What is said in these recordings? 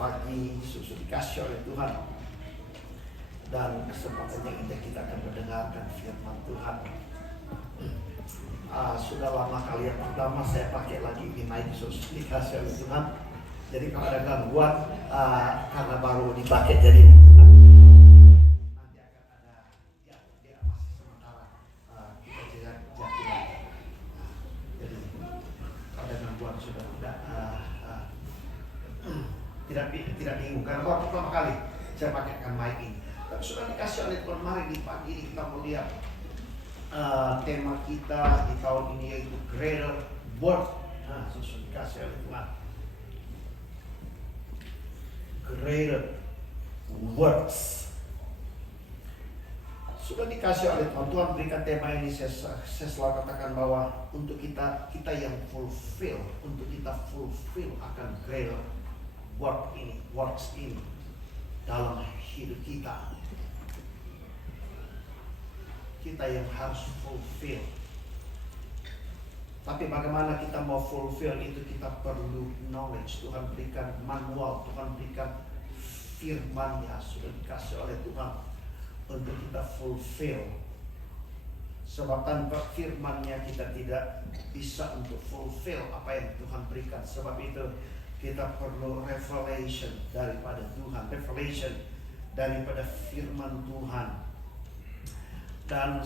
pagi susu dikasih oleh Tuhan dan kesempatan yang indah kita akan mendengarkan firman Tuhan. Sudah lama kali yang pertama saya pakai lagi ini mic susu dikasih oleh Tuhan. Jadi kalau ada gangguan karena baru dipakai jadi nanti akan ada ya masih sementara kita jati lagi. Jadi kalau ada gangguan sudah tidak bingung karena baru pertama kali saya pakaikan mic ini. Tapi sudah dikasih oleh Tuhan, mari di pagi ini kita melihat tema kita di tahun ini yaitu Greater Works. Sudah dikasih oleh Tuhan. Greater Works. Sudah dikasih oleh Tuhan. Tuhan berikan tema ini. Saya selalu katakan bahwa untuk kita yang fulfill, untuk kita fulfill akan greater works ini dalam hidup kita. Kita yang harus fulfill. Tapi bagaimana kita mau fulfill itu, kita perlu knowledge. Tuhan berikan manual, Tuhan berikan firman-Nya sudah dikasih oleh Tuhan untuk kita fulfill. Sebab tanpa firman-Nya kita tidak bisa untuk fulfill apa yang Tuhan berikan. Sebab itu kita perlu revelation daripada Tuhan, revelation daripada firman Tuhan. Dan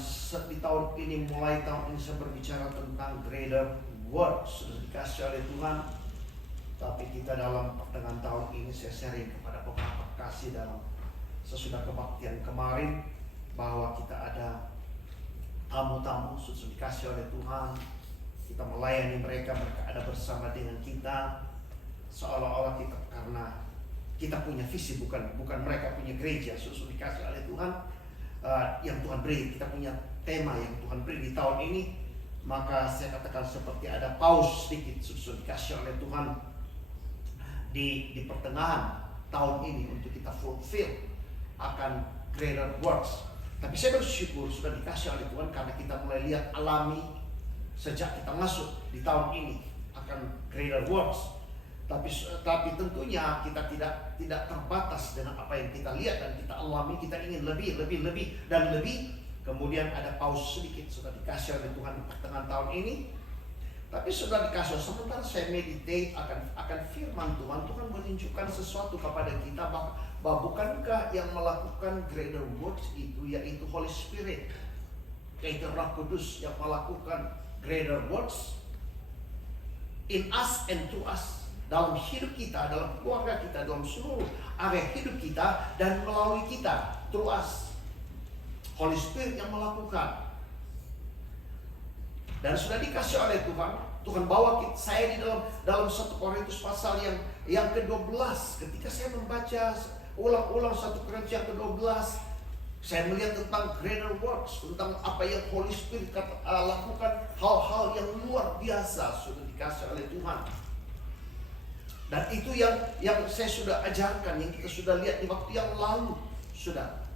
di tahun ini, mulai tahun ini saya berbicara tentang greater works sudah dikasih oleh Tuhan. Tapi kita dalam pertengahan tahun ini saya sharing kepada beberapa kasih dalam sesudah kebaktian kemarin bahwa kita ada tamu-tamu sudah dikasih oleh Tuhan. Kita melayani mereka ada bersama dengan kita. Seolah-olah kita, karena kita punya visi, bukan mereka punya gereja, sudah dikasih oleh Tuhan. Yang Tuhan beri, kita punya tema yang Tuhan beri di tahun ini. Maka saya katakan seperti ada pause sedikit sudah dikasih oleh Tuhan di pertengahan tahun ini untuk kita fulfill akan greater works. Tapi saya bersyukur sudah dikasih oleh Tuhan karena kita mulai lihat alami sejak kita masuk di tahun ini akan greater works. Tapi tentunya kita tidak terbatas dengan apa yang kita lihat dan kita alami. Kita ingin lebih dan lebih. Kemudian ada pause sedikit sudah dikasih oleh Tuhan di pertengahan tahun ini. Tapi sudah dikasih, sementara saya meditate akan firman Tuhan, Tuhan menunjukkan sesuatu kepada kita bahwa bukankah yang melakukan greater works itu yaitu Holy Spirit, yaitu Roh Kudus yang melakukan greater works in us and to us, dalam hidup kita, dalam keluarga kita, dalam seluruh area hidup kita dan melalui kita, through us. Holy Spirit yang melakukan. Dan sudah dikasih oleh Tuhan, Tuhan bawa saya di dalam 1 Korintus pasal yang ke-12. Ketika saya membaca ulang-ulang 1 Korintus yang ke-12, saya melihat tentang greater works, tentang apa yang Holy Spirit lakukan, hal-hal yang luar biasa sudah dikasih oleh Tuhan. Dan itu yang saya sudah ajarkan, yang kita sudah lihat di waktu yang lalu, sudah.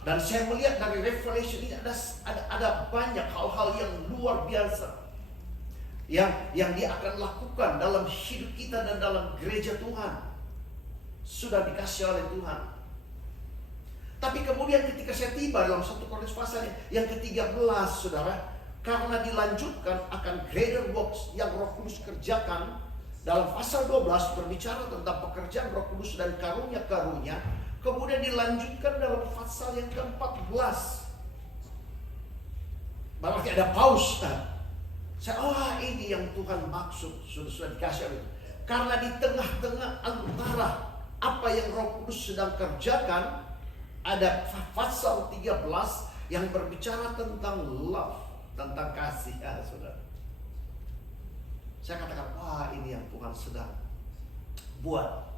Dan saya melihat dari Revelation ini ada banyak hal-hal yang luar biasa yang dia akan lakukan dalam hidup kita dan dalam gereja Tuhan. Sudah dikasih oleh Tuhan. Tapi kemudian ketika saya tiba dalam 1 Korintus pasal yang ke-13, saudara, karena dilanjutkan akan greater works yang Roh Kudus kerjakan. Dalam pasal 12 berbicara tentang pekerjaan Roh Kudus dan karunia-karunia. Kemudian dilanjutkan dalam pasal yang ke-14. Berarti ada pause. Ini yang Tuhan maksud sudah dikasih oleh Tuhan. Karena di tengah-tengah antara apa yang Roh Kudus sedang kerjakan, ada pasal 13 yang berbicara tentang love, tentang kasih, saudara. Saya katakan, ini yang Tuhan sedang buat.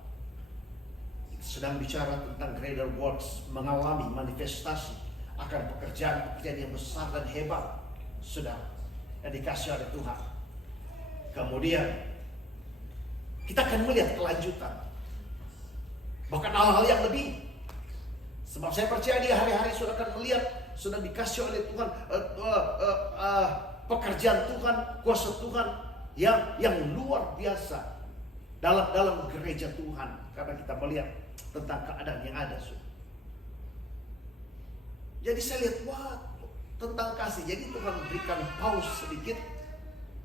Sedang bicara tentang greater works, mengalami manifestasi akan pekerjaan yang besar dan hebat, sudah dikasih oleh Tuhan. Kemudian kita akan melihat kelanjutan, bahkan hal-hal yang lebih. Sebab saya percaya di hari-hari sudah akan melihat, sudah dikasih oleh Tuhan pekerjaan Tuhan, kuasa Tuhan yang luar biasa dalam gereja Tuhan. karena kita melihat tentang keadaan yang ada. Jadi saya lihat, wah, tentang kasih. Jadi Tuhan berikan pause sedikit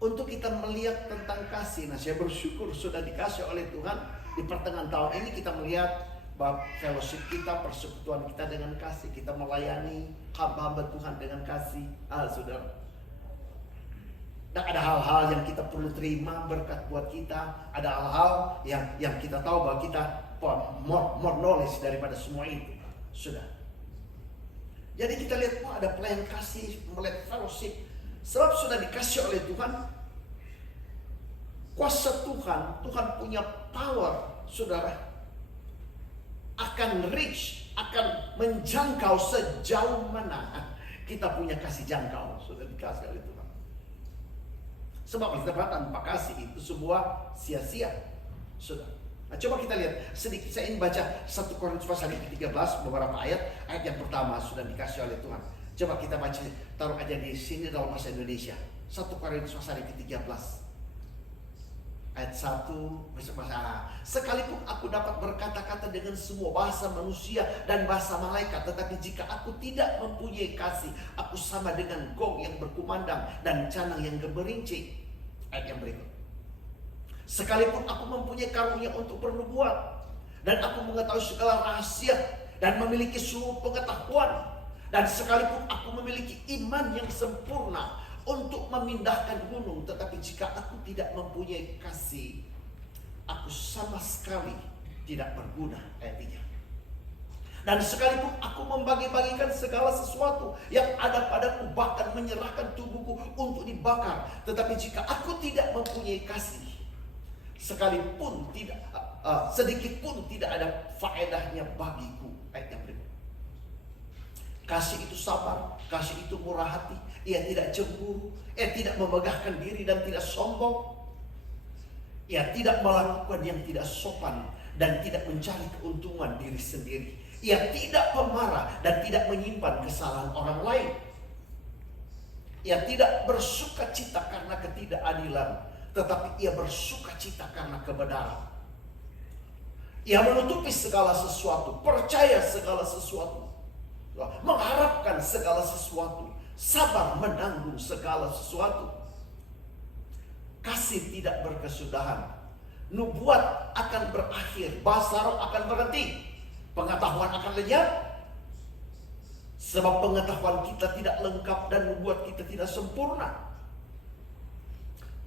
untuk kita melihat tentang kasih. Nah, saya bersyukur sudah dikasih oleh Tuhan di pertengahan tahun ini kita melihat bahwa fellowship kita, persekutuan kita dengan kasih, kita melayani hamba-hamba Tuhan dengan kasih. Saudara. Dan ada hal-hal yang kita perlu terima berkat buat kita. Ada hal-hal yang kita tahu bahwa kita more knowledge daripada semua itu. Sudah. Jadi kita lihat, wah, ada pelayan kasih, melihat fellowship. Sebab sudah dikasih oleh Tuhan. Kuasa Tuhan punya power, saudara. Akan reach, akan menjangkau sejauh mana kita punya kasih jangkau. Sudah dikasih oleh Tuhan. Sebab kita tanpa kasih itu sebuah sia-sia. Sudah. Nah, coba kita lihat sedikit. Saya ingin baca 1 Korintus pasal 13 beberapa ayat. Ayat yang pertama sudah dikasih oleh Tuhan. Coba kita baca, taruh aja di sini dalam bahasa Indonesia. 1 Korintus pasal 13 ayat 1 bahasa. Sekalipun aku dapat berkata-kata dengan semua bahasa manusia dan bahasa malaikat, tetapi jika aku tidak mempunyai kasih, aku sama dengan gong yang berkumandang dan canang yang gemerincing. Ayat yang berikut. Sekalipun aku mempunyai karunia untuk bernubuat, dan aku mengetahui segala rahasia dan memiliki seluruh pengetahuan, dan sekalipun aku memiliki iman yang sempurna untuk memindahkan gunung, tetapi jika aku tidak mempunyai kasih, aku sama sekali tidak berguna. Ayat 3. Dan sekalipun aku membagi-bagikan segala sesuatu yang ada padaku, bahkan menyerahkan tubuhku untuk dibakar, tetapi jika aku tidak mempunyai kasih, sekalipun tidak sedikit pun tidak ada faedahnya bagiku. Ayat yang berikut. Kasih itu sabar, kasih itu murah hati, ia tidak cemburu, ia tidak memegahkan diri dan tidak sombong, ia tidak melakukan yang tidak sopan dan tidak mencari keuntungan diri sendiri, ia tidak pemarah dan tidak menyimpan kesalahan orang lain, ia tidak bersuka cita karena ketidakadilan, tetapi ia bersuka cita karena kebenaran. Ia menutupi segala sesuatu, percaya segala sesuatu, mengharapkan segala sesuatu, sabar menanggung segala sesuatu. Kasih tidak berkesudahan. Nubuat akan berakhir, bahasa roh akan berhenti, pengetahuan akan lenyap. Sebab pengetahuan kita tidak lengkap dan nubuat kita tidak sempurna.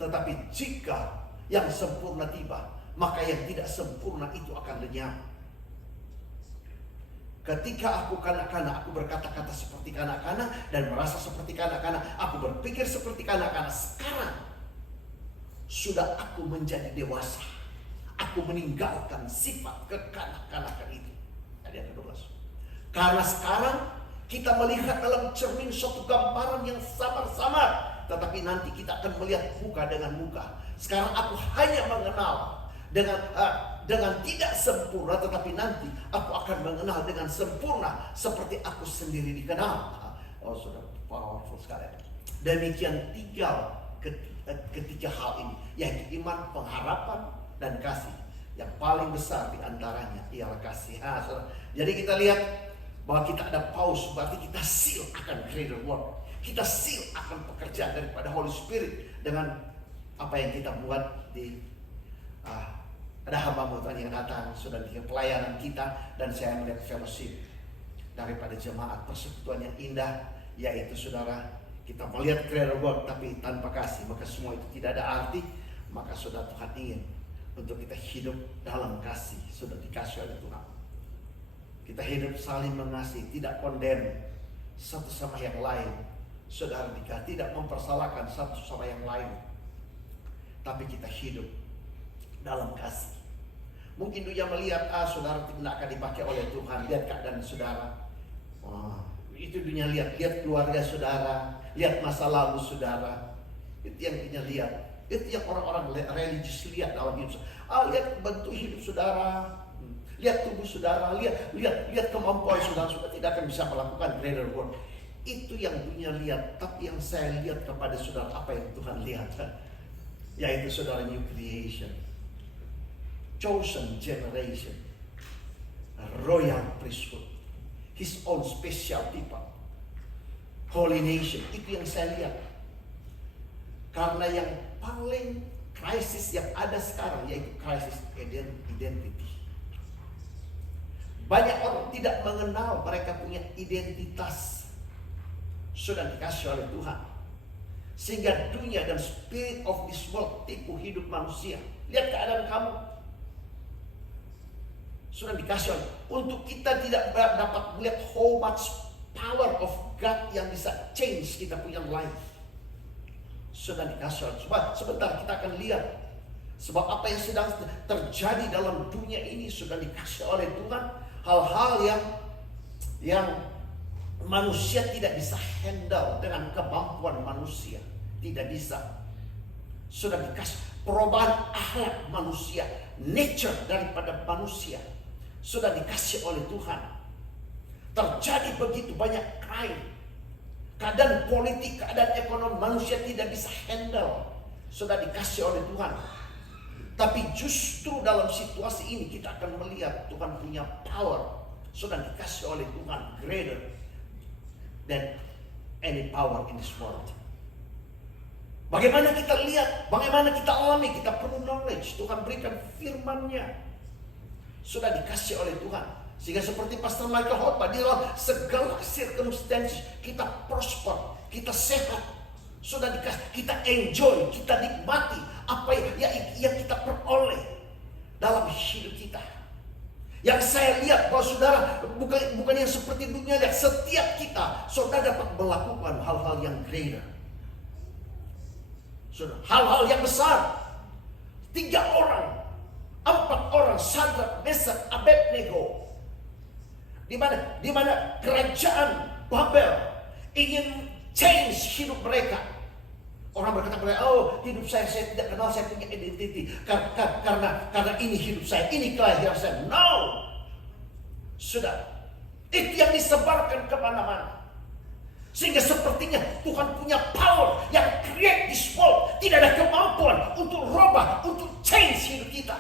Tetapi jika yang sempurna tiba, maka yang tidak sempurna itu akan lenyap. Ketika aku kanak-kanak, aku berkata-kata seperti kanak-kanak dan merasa seperti kanak-kanak. Aku berpikir seperti kanak-kanak. Sekarang sudah aku menjadi dewasa. Aku meninggalkan sifat kekanak-kanakan itu. Ayat 12. Karena sekarang kita melihat dalam cermin suatu gambaran yang samar-samar, tetapi nanti kita akan melihat muka dengan muka. Sekarang aku hanya mengenal dengan tidak sempurna, tetapi nanti aku akan mengenal dengan sempurna seperti aku sendiri dikenal. Oh, sudah powerful sekali. Demikian ketiga hal ini, yaitu iman, pengharapan, dan kasih. Yang paling besar di antaranya ialah kasih. Jadi kita lihat bahwa kita ada pause, berarti kita seal akan greater work. Kita seal akan pekerjaan daripada Holy Spirit dengan apa yang kita buat di ada hamba Tuhan yang datang sudah di pelayanan kita, dan saya melihat fellowship daripada jemaat persekutuan yang indah, yaitu saudara, kita melihat greater work tapi tanpa kasih, maka semua itu tidak ada arti. Maka saudara, Tuhan ingin untuk kita hidup dalam kasih, sudah dikasih oleh Tuhan. Kita hidup saling mengasihi, tidak condemn satu sama yang lain. Saudara, tidak mempersalahkan satu sama yang lain, tapi kita hidup dalam kasih. Mungkin dunia melihat saudara tidak akan dipakai oleh Tuhan. Lihat keadaan saudara, itu dunia lihat keluarga saudara, lihat masa lalu saudara. Itu yang dunia lihat, itu yang orang-orang religius lihat dalam hidup. Lihat bentuk hidup saudara, lihat tubuh saudara, lihat kemampuan saudara. Saudara tidak akan bisa melakukan greater work. Itu yang dunia lihat. Tapi yang saya lihat kepada saudara, apa yang Tuhan lihat, yaitu saudara new creation. chosen generation, royal priesthood, His own special people, holy nation. Itu yang saya lihat. Karena yang paling krisis yang ada sekarang yaitu krisis identity. Banyak orang tidak mengenal mereka punya identitas sudah dikasih oleh Tuhan. Sehingga dunia dan spirit of this world tipu hidup manusia. Lihat keadaan kamu. Sudah dikasih oleh. Untuk kita tidak dapat melihat how much power of God yang bisa change kita punya life. Sudah dikasih oleh. Sebentar kita akan lihat. Sebab apa yang sedang terjadi dalam dunia ini sudah dikasih oleh Tuhan. Hal-hal yang manusia tidak bisa handle dengan kemampuan manusia. Tidak bisa. Sudah dikasih perubahan akhlak manusia, nature daripada manusia sudah dikasih oleh Tuhan. Terjadi begitu banyak crime, keadaan politik, keadaan ekonomi manusia tidak bisa handle, sudah dikasih oleh Tuhan. Tapi justru dalam situasi ini kita akan melihat Tuhan punya power, sudah dikasih oleh Tuhan greater than any power in this world. Bagaimana kita lihat, bagaimana kita alami, kita perlu knowledge. Tuhan berikan firman-Nya. Sudah dikasih oleh Tuhan. Sehingga seperti Pastor Michael khotbah, di dalam segala circumstances kita prosper, kita sehat. Sudah dikasih, kita enjoy, kita nikmati apa yang kita peroleh dalam hidup kita. Yang saya lihat bahwa saudara bukan yang seperti dunia lihat. Setiap kita, saudara dapat melakukan hal-hal yang greater. Hal-hal yang besar. 3 orang, 4 orang, Sadrak, Mesak, Abednego. Di mana kerajaan Babel ingin change hidup mereka. Orang berkata kepada, oh hidup saya tidak kenal, saya punya identity. Karena ini hidup saya, ini kelahiran saya. No. Sudah. Itu yang disebarkan kemana-mana. Sehingga sepertinya Tuhan punya power yang create this world. Tidak ada kemampuan untuk rubah, untuk change hidup kita.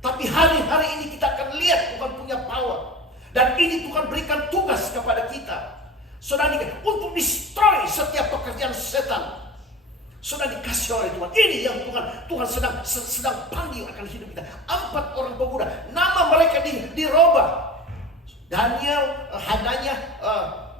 Tapi hari-hari ini kita akan lihat Tuhan punya power. Dan ini Tuhan berikan tugas kepada kita. Saudara, untuk destroy setiap pekerjaan setan. Sudah dikasih oleh Tuhan. Ini yang Tuhan sedang panggil akan hidup kita. 4 orang pemuda, nama mereka dirubah. Daniel, Hananya,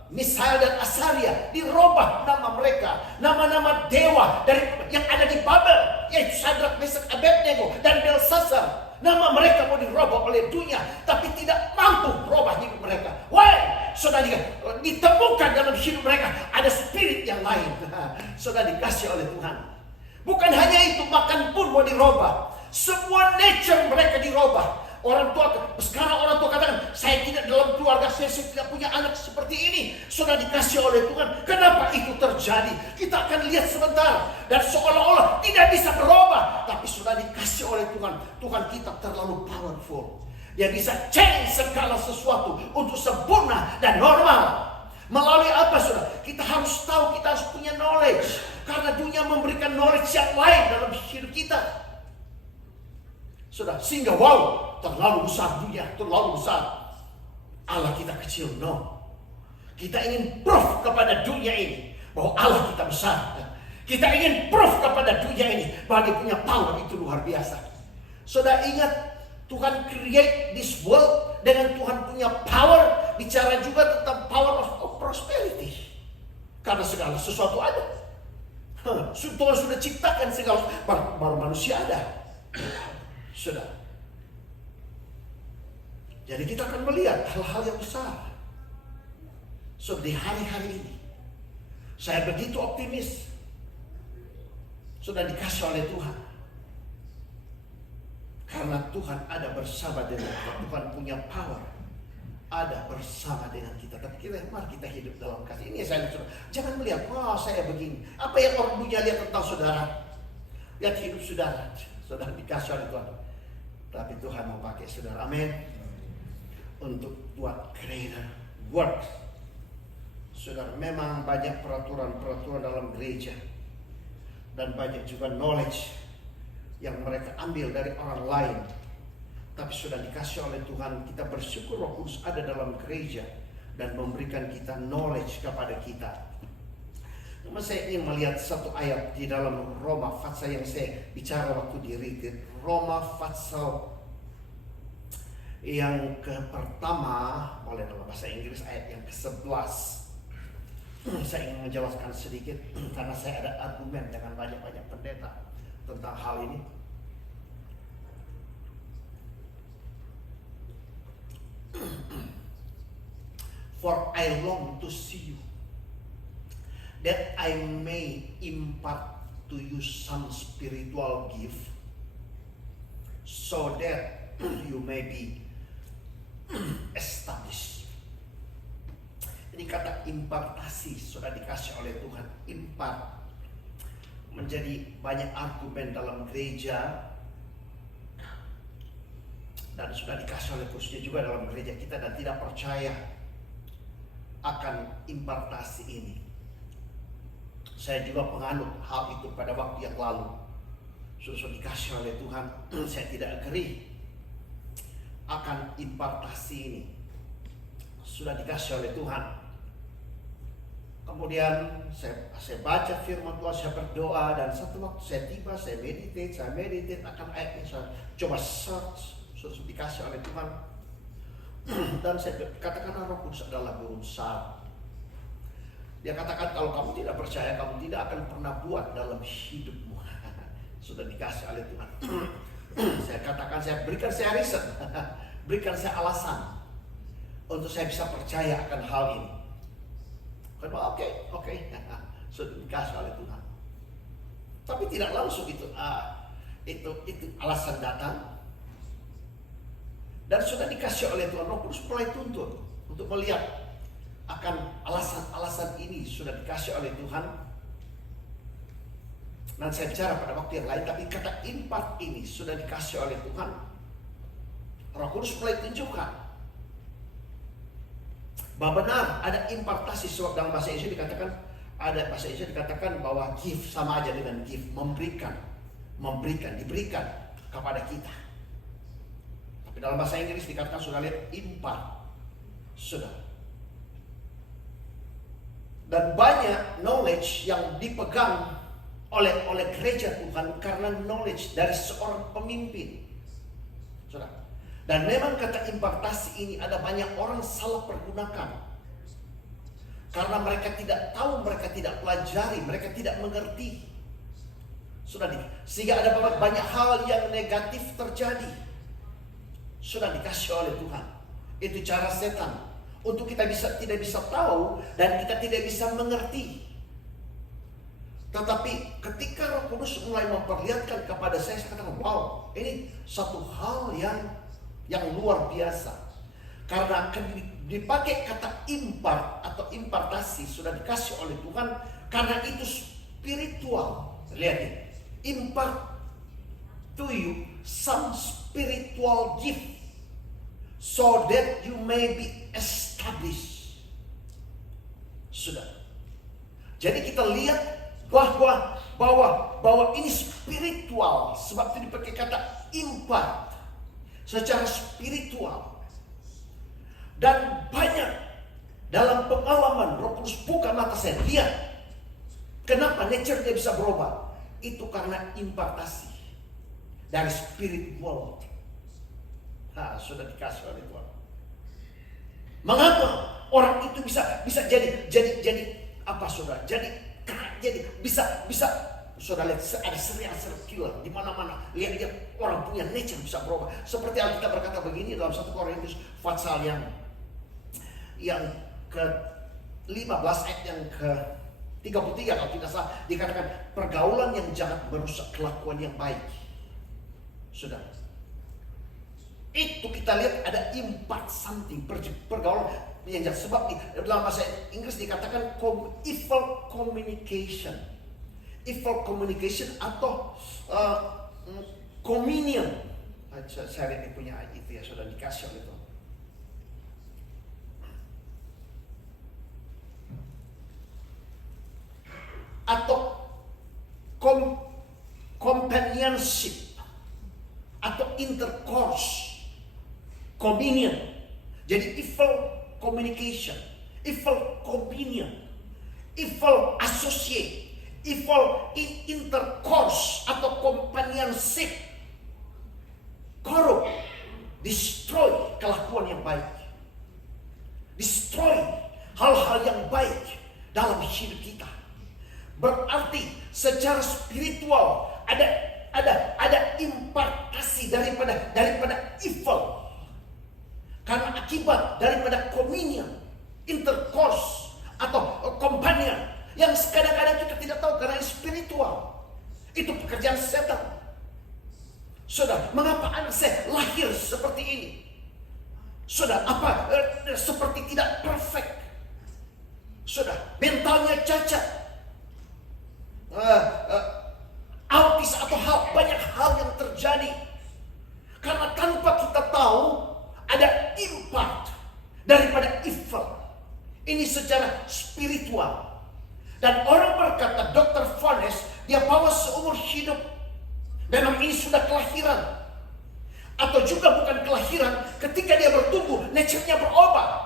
Misael dan Asaria, dirubah nama mereka. Nama-nama dewa yang ada di Babel, yaitu Sadrak, Mesak, Abednego dan Belsasar. Nama mereka mau dirubah oleh dunia, tapi tidak mampu merubah hidup mereka. Why? Sudah ditemukan dalam hidup mereka ada spirit yang lain. Sudah dikasih oleh Tuhan. Bukan hanya itu, makan pun mau dirubah. Semua nature mereka dirubah. Sekarang orang tua katakan, saya tidak dalam keluarga saya tidak punya anak seperti ini. Sudah dikasih oleh Tuhan. Kenapa itu terjadi? Kita akan lihat sebentar. Dan seolah-olah tidak bisa berubah, tapi sudah dikasih oleh Tuhan. Tuhan kita terlalu powerful. Dia bisa change segala sesuatu untuk sempurna dan normal. Melalui apa saudara? Kita harus tahu, kita harus punya knowledge. Karena dunia memberikan knowledge yang lain dalam hidup kita. Sudah, sehingga wow, terlalu besar dunia, terlalu besar. Allah kita kecil, no. Kita ingin proof kepada dunia ini bahwa Allah kita besar. Kita ingin proof kepada dunia ini bahwa dia punya power itu luar biasa. Saudara ingat, Tuhan create this world dengan Tuhan punya power. Bicara juga tentang power of prosperity. Karena segala sesuatu ada. Tuhan sudah ciptakan segala, baru manusia ada. Sudah. Jadi kita akan melihat hal-hal yang besar. So di hari-hari ini saya begitu optimis. Sudah dikasih oleh Tuhan. Karena Tuhan ada bersama dengan kita. Tuhan punya power. Ada bersama dengan kita. Tapi mari kita hidup dalam kasih. Ini saya lihat. Jangan melihat, saya begini. Apa yang orang dunia lihat tentang saudara? Lihat hidup saudara. Saudara dikasih oleh Tuhan. Tapi Tuhan mau pakai saudara. Amin. Untuk buat greater work. Saudara, memang banyak peraturan dalam gereja. Dan banyak juga knowledge. yang mereka ambil dari orang lain. Tapi sudah dikasih oleh Tuhan, kita bersyukur Roh Kudus ada dalam gereja dan memberikan kita knowledge kepada kita. Cuma saya ingin melihat satu ayat di dalam Roma pasal yang saya bicara waktu di retreat. Roma pasal yang pertama, boleh dalam bahasa Inggris, ayat yang ke-11. Saya ingin menjelaskan sedikit karena saya ada argumen dengan banyak-banyak pendeta tentang hal ini. For I long to see you, that I may impart to you some spiritual gift, so that you may be established. Ini kata impartasi sudah dikasih oleh Tuhan. Impart menjadi banyak argumen dalam gereja dan sudah dikasih oleh khususnya juga dalam gereja kita, dan tidak percaya akan impartasi ini. Saya juga penganut hal itu pada waktu yang lalu. Sudah dikasih oleh Tuhan, saya tidak agree akan impartasi ini. Sudah dikasih oleh Tuhan. Kemudian saya baca firman Tuhan, saya berdoa, dan satu waktu saya tiba, saya meditate akan ayat ini, saya coba search, sudah dikasih oleh Tuhan. Dan saya katakan Roh Kudus adalah berusaha. Dia katakan kalau kamu tidak percaya, kamu tidak akan pernah buat dalam hidupmu. Sudah dikasih oleh Tuhan. Saya katakan, saya berikan saya riset, berikan saya alasan untuk saya bisa percaya akan hal ini. Oke, sudah dikasih oleh Tuhan. Tapi tidak langsung itu alasan datang. Dan sudah dikasih oleh Tuhan, Roh Kudus mulai tuntun untuk melihat akan alasan-alasan ini sudah dikasih oleh Tuhan. Dan saya bicara pada waktu yang lain, tapi kata impart ini sudah dikasih oleh Tuhan. Roh Kudus mulai tunjukkan bahwa benar ada impartasi, sebab dalam bahasa Indonesia dikatakan bahwa give sama aja dengan give, diberikan kepada kita. Tapi dalam bahasa Inggris dikatakan, sudah lihat, impart, sudah. Dan banyak knowledge yang dipegang oleh gereja Tuhan karena knowledge dari seorang pemimpin. Sudah. Dan memang kata impartasi ini ada banyak orang salah pergunakan. Karena mereka tidak tahu, mereka tidak pelajari, mereka tidak mengerti. Sudah sehingga ada banyak hal yang negatif terjadi. Sudah dikasih oleh Tuhan. Itu cara setan untuk kita tidak bisa tahu dan kita tidak bisa mengerti. Tetapi ketika Roh Kudus mulai memperlihatkan kepada saya katakan, wow, ini satu hal yang luar biasa. Karena dipakai kata impart atau impartasi sudah dikasih oleh Tuhan, karena itu spiritual. Lihat ini, impart to you some spiritual gift, so that you may be established. Sudah. Jadi kita lihat bahwa ini spiritual, sebab itu dipakai kata impart secara spiritual. Dan banyak dalam pengalaman Roh Kudus buka mata saya, lihat kenapa nature dia bisa berubah. Itu karena impartasi dari spirit world. Sudah dikasih oleh Tuhan. Mengapa orang itu bisa jadi apa, saudara? Jadi bisa saudara lihat ada serial killer di mana-mana. Lihat orang punya nature bisa berubah. Seperti Alkitab berkata begini dalam 1 Korintus pasal yang ke-15 ayat yang ke-33 kalau tidak salah, dikatakan pergaulan yang jahat merusak kelakuan yang baik. Sudah. Itu kita lihat ada impart something, pergaulan yang jahat. Sebab dalam bahasa Inggris dikatakan evil communication. Evil communication atau communion. Saya lihat punya itu ya, sudah dikasih oleh Tuhan. Atau companionship. intercourse, communion. Jadi evil communication, evil communion, evil associate, evil intercourse atau companionship, korup, destroy kelakuan yang baik, destroy hal-hal yang baik dalam hidup kita. Berarti secara spiritual ada impartasi daripada evil. Karena akibat daripada communion, intercourse atau companion yang kadang-kadang kita tidak tahu karena spiritual. Itu pekerjaan setan. Saudara, mengapa anak saya lahir seperti ini? Saudara, seperti tidak perfect? Saudara, mentalnya cacat, autis atau banyak hal yang terjadi karena tanpa kita tahu ada impact daripada evil. Ini secara spiritual. Dan orang berkata, Dr. Fones, dia bawa seumur hidup. Memang ini sudah kelahiran. Atau juga bukan kelahiran, ketika dia bertumbuh, nature-nya berubah.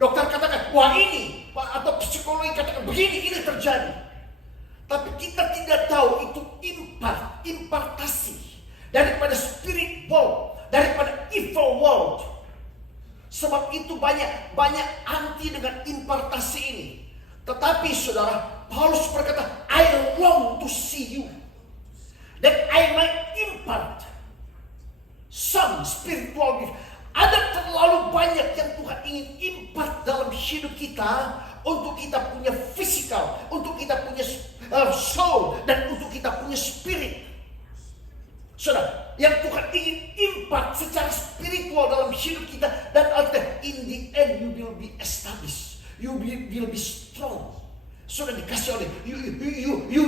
Dokter katakan, wah ini, atau psikologi katakan, begini, ini terjadi. Tapi kita tidak tahu itu impartasi daripada spirit world, daripada evil world. Sebab itu banyak anti dengan impartasi ini. Tetapi saudara, Paulus berkata, I long to see you, that I might impart some spiritual gift. Ada terlalu banyak yang Tuhan ingin impart dalam hidup kita, untuk kita punya physical, untuk kita punya soul, dan untuk kita punya spirit. Saudara, yang Tuhan ingin impart secara spiritual dalam hidup kita, dan in the end you will be established, you will be strong. Sudah dikasih oleh you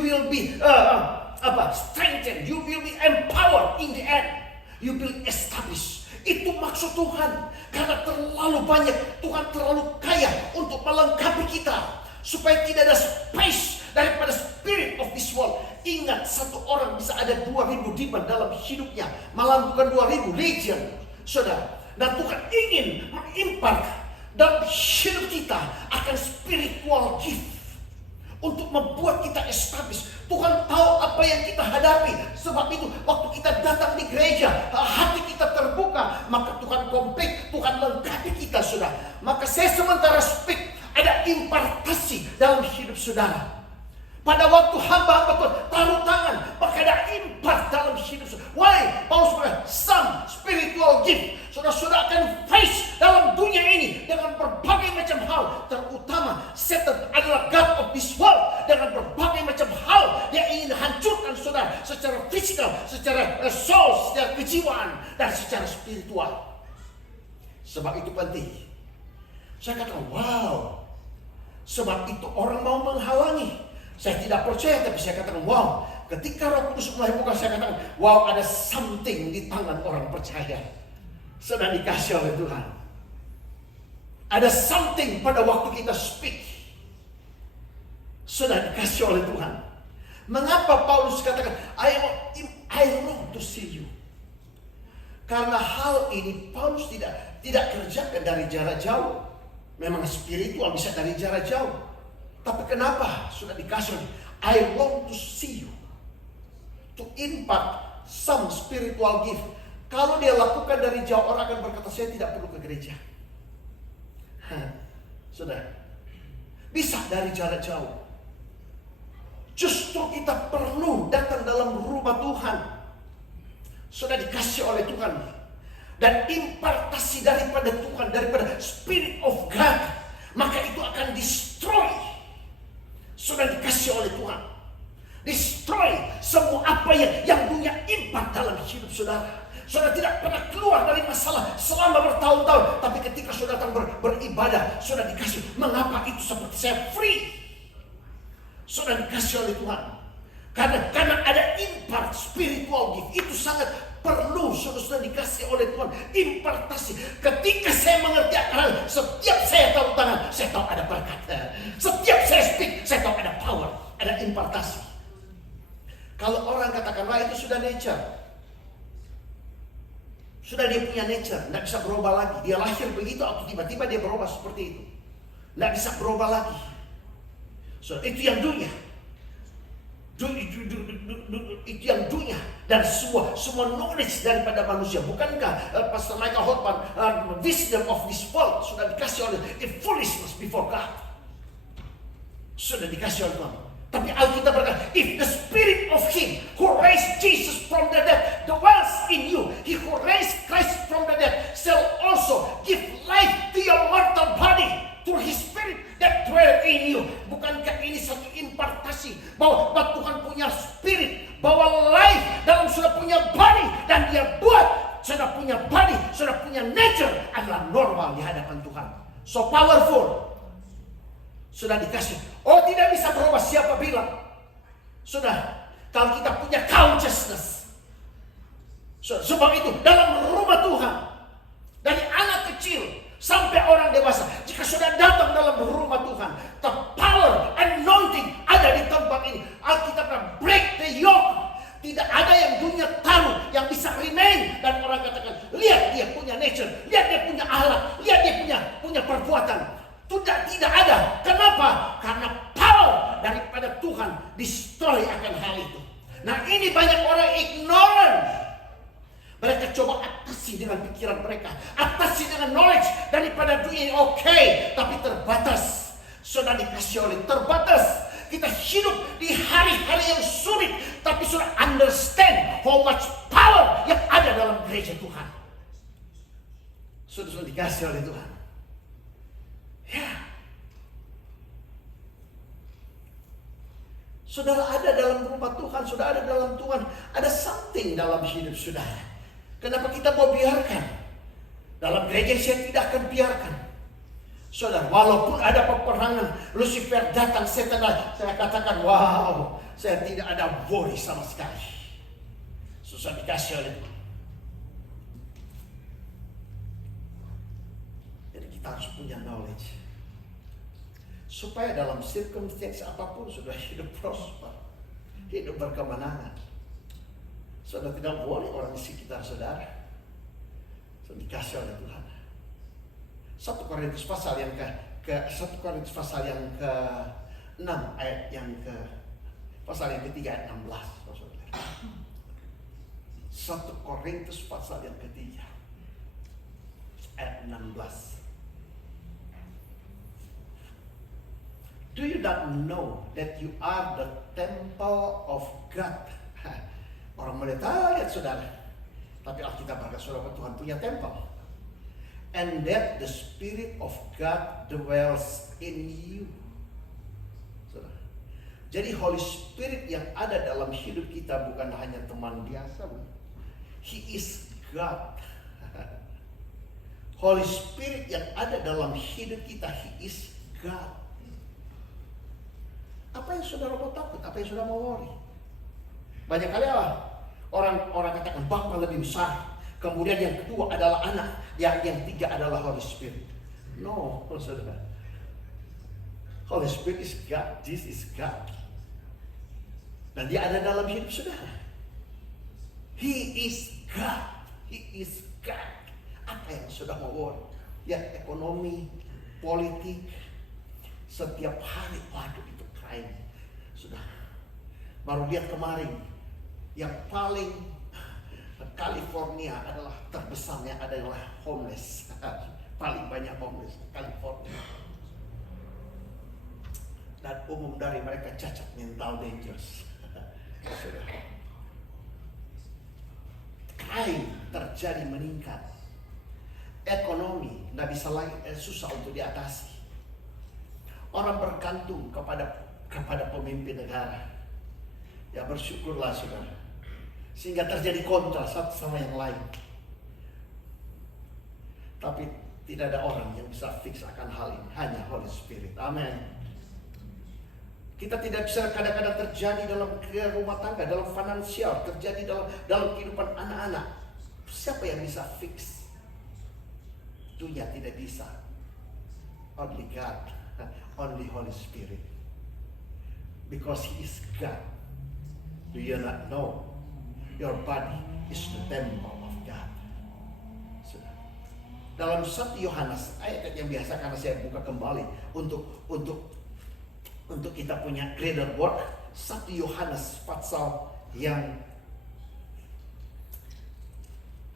will be strengthened, you will be empowered in the end, you will establish. Itu maksud Tuhan. Karena terlalu banyak, Tuhan terlalu kaya untuk melengkapi kita, supaya tidak ada space daripada spirit of this world. Ingat, satu orang bisa ada 2000 demon dalam hidupnya, malah bukan 2000 legion, saudara. Dan Tuhan ingin mengimpart dalam hidup kita akan spiritual gift, untuk membuat kita establish. Tuhan tahu apa yang kita hadapi. Sebab itu waktu kita datang di gereja, hati kita terbuka, maka Tuhan komplit, Tuhan lengkapi kita, saudara. Maka saya sementara speak, ada impartasi dalam hidup saudara. Pada waktu hamba-hamba Tuhan taruh tangan, maka ada impart dalam hidup saudara. Why? Paulus berkata, some spiritual gift. Saudara-saudara akan face dalam dunia ini dengan berbagai macam hal. Terutama setan adalah God of this world, dengan berbagai macam hal yang ingin hancurkan saudara, secara fisikal, secara soul, secara kejiwaan, dan secara spiritual. Sebab itu penting. Saya katakan, wow. Sebab itu orang mau menghalangi. Saya tidak percaya, tapi saya katakan, wow. Ketika Roh Kudus mulai buka, saya katakan, wow, ada something di tangan orang percaya. Sudah dikasih oleh Tuhan. Ada something pada waktu kita speak. Sudah dikasih oleh Tuhan. Mengapa Paulus katakan, I long to see you? Karena hal ini Paulus tidak kerjakan dari jarak jauh. Memang spiritual bisa dari jarak jauh. Tapi kenapa sudah dikasih? I long to see you, to impart some spiritual gift. Kalau dia lakukan dari jauh, orang akan berkata, saya tidak perlu ke gereja. Sudah bisa dari jarak jauh. Justru kita perlu datang dalam rumah Tuhan. Sudah dikasih oleh Tuhan. Dan impartasi daripada Tuhan, daripada Spirit of God, maka itu akan destroy. Sudah dikasih oleh Tuhan. Destroy semua apa yang punya impact dalam hidup saudara. Saudara tidak pernah keluar dari masalah selama bertahun-tahun. Tapi ketika saudara datang beribadah, saudara dikasih. Mengapa itu seperti saya free? Saudara dikasih oleh Tuhan. Karena ada impact spiritual gift. Itu sangat perlu saudara dikasih oleh Tuhan. Impartasi. Ketika saya mengerti akan, setiap saya tahu tangan, saya tahu ada berkat. Setiap saya speak, saya tahu ada power, ada impartasi. Kalau orang katakan, wah itu sudah nature. Sudah dia punya nature, tidak bisa berubah lagi. Dia lahir begitu atau tiba-tiba dia berubah seperti itu. Tidak bisa berubah lagi. So, itu yang dunia. Itu yang dunia. Dan semua knowledge daripada manusia. Bukankah Pastor Michael Hotman, wisdom of this world sudah dikasih oleh foolishness before God. Sudah dikasih oleh Tuhan. Tapi Alkitab berkata, if the spirit of him who raised Jesus from the dead dwells in you, he who raised Christ from the dead shall also give life to your mortal body through his spirit that dwell in you. Bukankah ini satu impartasi bahwa Tuhan punya spirit, bahwa life dalam sudah punya body, dan dia buat sudah punya body, sudah punya nature adalah normal di hadapan Tuhan. So powerful. Sudah dikasih. Oh, tidak bisa berubah, siapa bilang? Sudah. Kalau kita punya consciousness. Sebab itu dalam rumah Tuhan, dari anak kecil sampai orang dewasa, jika sudah datang dalam rumah Tuhan, the power, anointing ada di tempat ini. Alkitab break the yoke. Tidak ada yang dunia taruh yang bisa remain. Dan orang katakan, lihat dia punya nature, lihat dia punya ahlak, lihat dia punya perbuatan. Tidak ada. Kenapa? Karena power daripada Tuhan destroy akan hal itu. Nah, ini banyak orang ignorant. Mereka coba atasi dengan pikiran mereka, atasi dengan knowledge daripada dunia ini. Oke, tapi terbatas. Sudah dikasih oleh terbatas. Kita hidup di hari-hari yang sulit, tapi sudah understand how much power yang ada dalam gereja Tuhan. Sudah dikasih oleh Tuhan. Ya. Saudara ada dalam rumah Tuhan, saudara ada dalam Tuhan, ada something dalam hidup saudara. Kenapa kita mau biarkan? Dalam gereja saya tidak akan biarkan. Saudara, walaupun ada peperangan, Lucifer datang, setan, saya katakan, wow, saya tidak ada worry sama sekali. Susah dikasih oleh Tuhan. Jadi kita harus punya knowledge. Supaya dalam circumstance apapun sudah hidup prosper, hidup berkemenangan. Sudah tidak boleh orang di sekitar saudara. Sudah dikasih oleh Tuhan. 1 Korintus pasal yang ke-6 ayat yang ke pasal yang ketiga ayat 16. 1 Korintus pasal yang ketiga ayat 16. Do you not know that you are the temple of God? Orang mulai lihat saudara. Tapi Alkitab berkata saudara, Tuhan punya temple. And that the Spirit of God dwells in you. Saudara. Jadi Holy Spirit yang ada dalam hidup kita bukan hanya teman biasa. He is God. Holy Spirit yang ada dalam hidup kita, He is God. Apa yang saudara mau takut? Apa yang saudara mau worry? Banyak kali orang katakan Bapa lebih besar. Kemudian yang kedua adalah anak. Yang tiga adalah Holy Spirit. No, saudara. Holy Spirit is God. This is God. Dan dia ada dalam hidup saudara. He is God. He is God. Apa yang saudara mau worry? Ya, ekonomi, politik. Setiap hari, waduh itu crime. Sudah. Baru lihat kemarin, yang paling California adalah terbesarnya adalah homeless. Paling banyak homeless California. Dan umum dari mereka cacat mental dangerous. Sudah. Crime terjadi meningkat. Ekonomi nggak bisa lagi, susah untuk diatasi. Orang bergantung kepada pemimpin negara. Ya bersyukurlah saudara. Sehingga terjadi kontra satu sama yang lain. Tapi tidak ada orang yang bisa fix akan hal ini. Hanya Holy Spirit. Amin. Kita tidak bisa kadang-kadang terjadi dalam rumah tangga, dalam finansial, terjadi dalam kehidupan anak-anak. Siapa yang bisa fix? Dunia tidak bisa. Only God. Only Holy Spirit. Because He is God. Do you not know? Your body is the temple of God. dalam 1 Yohanes, ayat yang biasa karena saya buka kembali untuk kita punya reader work. 1 Yohanes pasal yang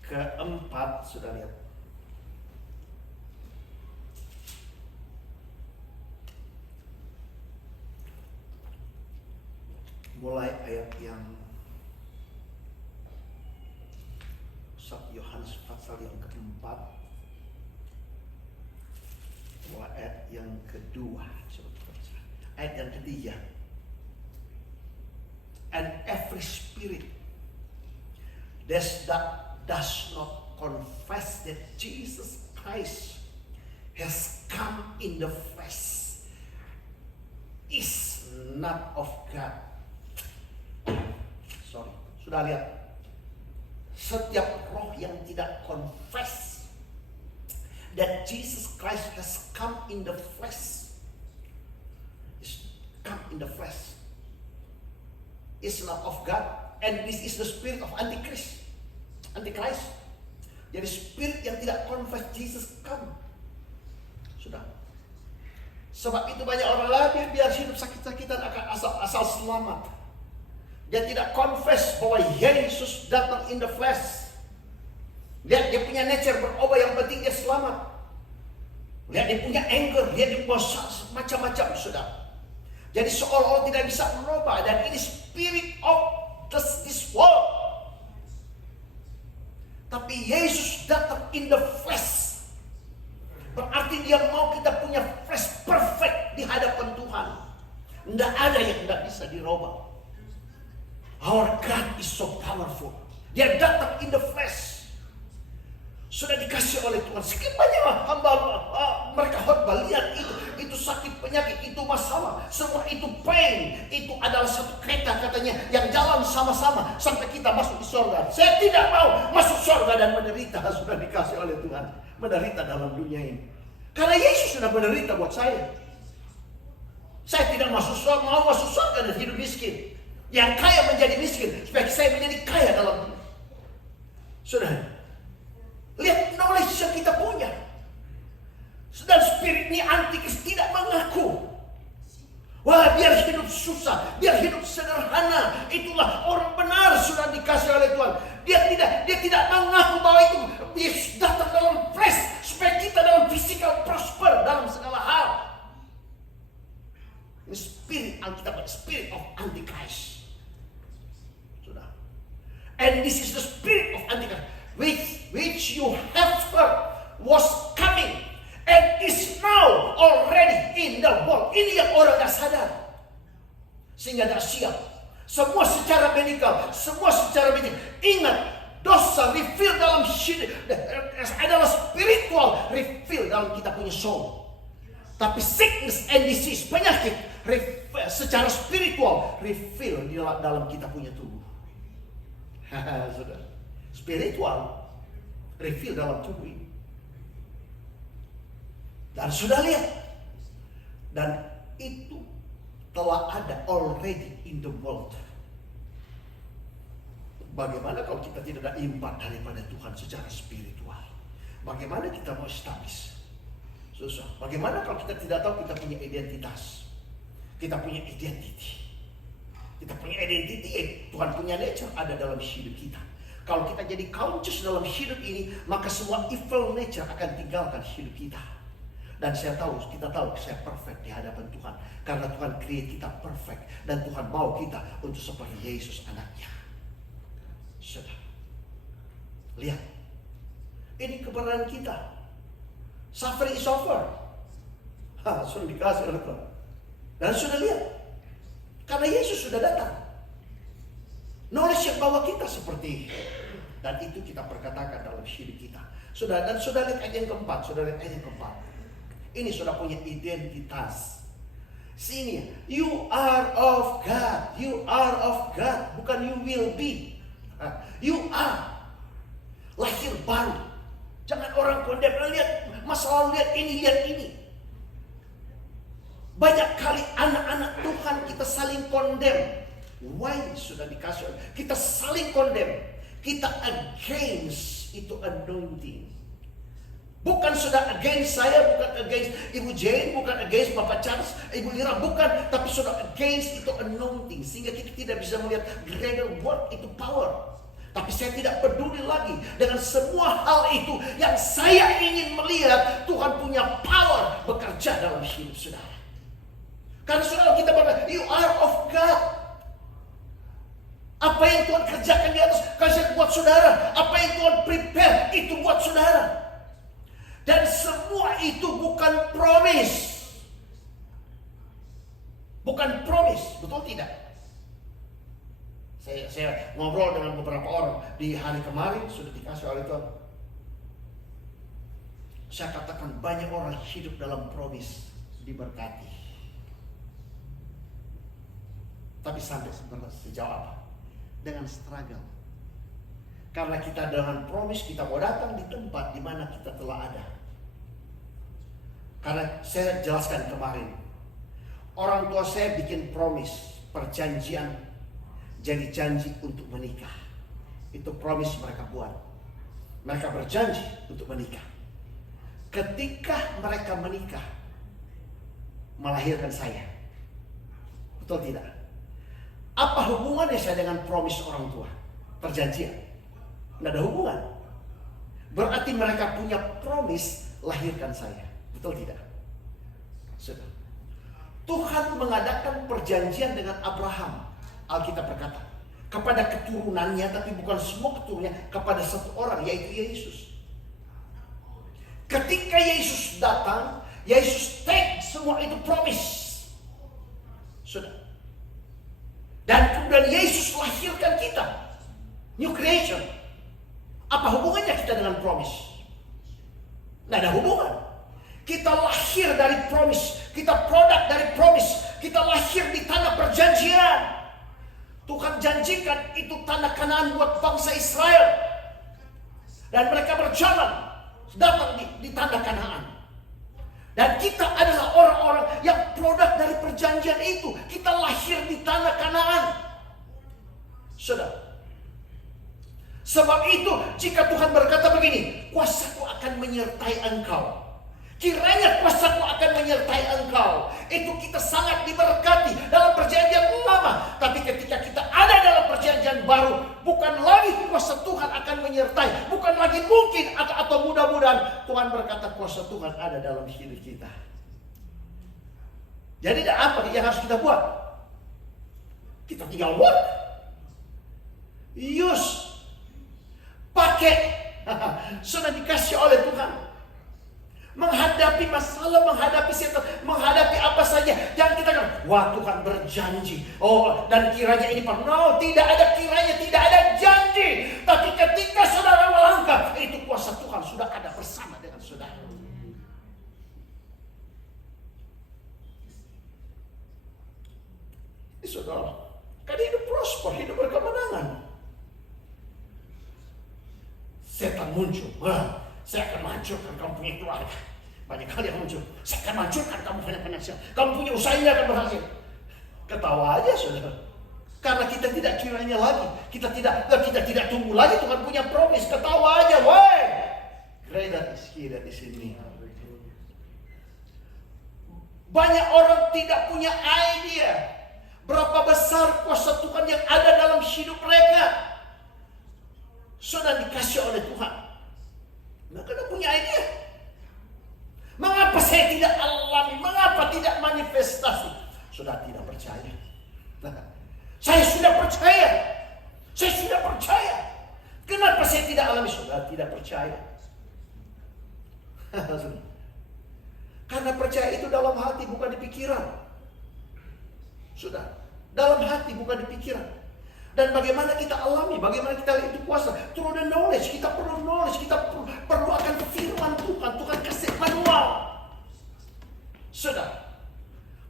keempat, sudah lihat. Mulai ayat yang 1 Yohanes pasal yang keempat, mulai ayat yang kedua, ayat yang ketiga. And every spirit that does not confess that Jesus Christ has come in the flesh is not of God. Sorry, sudah lihat. Setiap roh yang tidak confess that Jesus Christ has come in the flesh is not of God, and this is the spirit of Antichrist. Jadi spirit yang tidak confess Jesus come. Sudah. Sebab itu banyak orang lagi biar hidup sakit-sakitan akan asal selamat. Dia tidak confess bahwa Yesus datang in the flesh. Lihat dia punya nature berubah, yang penting dia selamat. Lihat dia punya anger, dia punya macam-macam, sudah. Jadi seolah-olah tidak bisa merubah, dan ini spirit of this world. Tapi Yesus datang in the flesh. Berarti dia mau kita punya flesh perfect di hadapan Tuhan. Tidak ada yang tidak bisa dirubah. Our God is so powerful. Dia datang in the flesh. Sudah dikasih oleh Tuhan. Sekian banyak hamba mereka khotbah, lihat itu sakit, penyakit, itu masalah, semua itu pain. Itu adalah satu kereta katanya yang jalan sama-sama sampai kita masuk di surga. Saya tidak mau masuk surga dan menderita. Sudah dikasih oleh Tuhan menderita dalam dunia ini. Karena Yesus sudah menderita buat saya. Saya tidak mau masuk surga dan hidup miskin. Yang kaya menjadi miskin supaya saya menjadi kaya dalam dunia. Sudah. Lihat knowledge yang kita punya. Dan spirit ini Antikris tidak mengaku. Wah, biar hidup susah, biar hidup sederhana. Itulah orang benar, sudah dikasih oleh Tuhan. Dia tidak mengaku bahwa itu Yesus datang dalam flesh supaya kita dalam physical prosper dalam segala hal. Ini spirit Alkitab, spirit of Antichrist. Sudah. And this is the spirit of Antichrist, which you have heard was coming and is now already in the world. Ini yang orang tidak sadar, sehingga tidak siap. Semua secara medikal, semua secara medikal. Ingat, dosa reveal dalam adalah spiritual reveal dalam kita punya soul. Tapi sickness and disease, penyakit secara spiritual reveal di dalam kita punya tubuh. Sudah. Spiritual reveal dalam tubuh ini. Dan sudah lihat, dan itu telah ada already in the world. Bagaimana kalau kita tidak ada impact daripada Tuhan secara spiritual? Bagaimana kita mau establish? Susah. Bagaimana kalau kita tidak tahu kita punya identitas? Kita punya identity. Kita punya identity, Tuhan punya nature ada dalam hidup kita. Kalau kita jadi conscious dalam hidup ini, maka semua evil nature akan tinggalkan hidup kita. Dan kita tahu saya perfect di hadapan Tuhan. Karena Tuhan create kita perfect. Dan Tuhan mau kita untuk seperti Yesus anaknya. Sudah. Lihat. Ini kebenaran kita. Suffering is over. Sudah dikasih oleh Tuhan. Dan sudah lihat. Karena Yesus sudah datang. Knowledge yang bawa kita seperti itu. Dan itu kita perkatakan dalam hidup kita. Dan sudah lihat ayat yang keempat. Ini sudah punya identitas. Sini, you are of God. You are of God. Bukan you will be. You are. Lahir baru. Jangan orang kondem. Lihat masa lalu, lihat ini. Banyak kali anak-anak Tuhan kita saling kondem. Why? Sudah dikasih. Kita saling kondem. Kita against itu anointing. Bukan sudah against saya, bukan against Ibu Jane, bukan against Bapak Charles, Ibu Ira, bukan. Tapi sudah against itu anointing. Sehingga kita tidak bisa melihat greater work itu power. Tapi saya tidak peduli lagi dengan semua hal itu. Yang saya ingin melihat Tuhan punya power bekerja dalam hidup saudara. Karena saudara kita berkata, you are of God. Apa yang Tuhan kerjakan di atas kasih buat saudara. Apa yang Tuhan prepare itu buat saudara. Dan semua itu bukan promise. Bukan promise, betul tidak? Saya ngobrol dengan beberapa orang di hari kemarin, sudah dikasih oleh Tuhan. Saya katakan banyak orang hidup dalam promise, diberkati. Tapi sampai sejauh apa? Dengan struggle. Karena kita dengan promise, kita mau datang di tempat di mana kita telah ada. Karena saya jelaskan kemarin, orang tua saya bikin promise, perjanjian, jadi janji untuk menikah. Itu promise mereka buat. Mereka berjanji untuk menikah. Ketika mereka menikah, melahirkan saya. Betul tidak? Apa hubungannya saya dengan promise orang tua? Perjanjian. Tidak ada hubungan. Berarti mereka punya promise lahirkan saya. Betul tidak? Sudah. Tuhan mengadakan perjanjian dengan Abraham. Alkitab berkata, kepada keturunannya, tapi bukan semua keturunannya, kepada satu orang, yaitu Yesus. Ketika Yesus datang, Yesus take semua itu promise. Sudah. Dan kemudian Yesus lahirkan kita. New creation. Apa hubungannya kita dengan promise? Tidak ada hubungan. Kita lahir dari promise. Kita produk dari promise. Kita lahir di tanah perjanjian. Tuhan janjikan itu tanah Kanaan buat bangsa Israel. Dan mereka berjalan datang di tanah Kanaan. Dan kita adalah orang-orang yang produk dari perjanjian itu. Kita lahir di tanah Kanaan. Saudara. Sebab itu jika Tuhan berkata begini, kuasaku akan menyertai engkau. Kiranya kuasaku akan menyertai engkau. Itu kita sangat diberkati dalam perjanjian lama. Tapi ketika kita ada dalam perjanjian baru, bukan lagi kuasa Tuhan akan menyertai. Bukan lagi mungkin atau mudah-mudahan Tuhan berkata kuasa Tuhan ada dalam hidup kita. Jadi apa yang harus kita buat? Kita tinggal work. Use. Pakai. Sudah dikasih oleh Tuhan. Menghadapi masalah, menghadapi setan, menghadapi apa saja. Jangan kita katakan, wah Tuhan berjanji. Oh, dan kiranya ini pernah. No, tidak ada kiranya, tidak ada janji. Tapi ketika saudara melangkah, itu kuasa Tuhan sudah ada bersama dengan saudara. Ini saudara, kan hidup prosper, hidup berkemenangan. Setan muncul. Wah, saya akan hancurkan kamu punya keluarga. Banyak kali yang muncul. Saya akan hancurkan kamu punya finansial. Kamu punya usaha ini akan berhasil. Ketawa aja saudara. Karena kita tidak kiranya lagi. Kita tidak tunggu lagi Tuhan punya promise. Ketawa aja. Woi. Greater is here di sini. Banyak orang tidak punya idea. Berapa besar kuasa Tuhan yang ada dalam hidup mereka. Sudah dikasih oleh Tuhan. Mereka tidak punya idea. Mengapa saya tidak alami? Mengapa tidak manifestasi? Sudah tidak percaya. Saya sudah percaya. Saya sudah percaya. Kenapa saya tidak alami? Sudah tidak percaya. Karena percaya itu dalam hati, bukan di pikiran. Sudah. Dalam hati, bukan di pikiran. Dan bagaimana kita alami, bagaimana kita lihat itu kuasa. Through the knowledge, kita perlu knowledge, kita perlu akan firman Tuhan. Tuhan kasih manual. Sudah.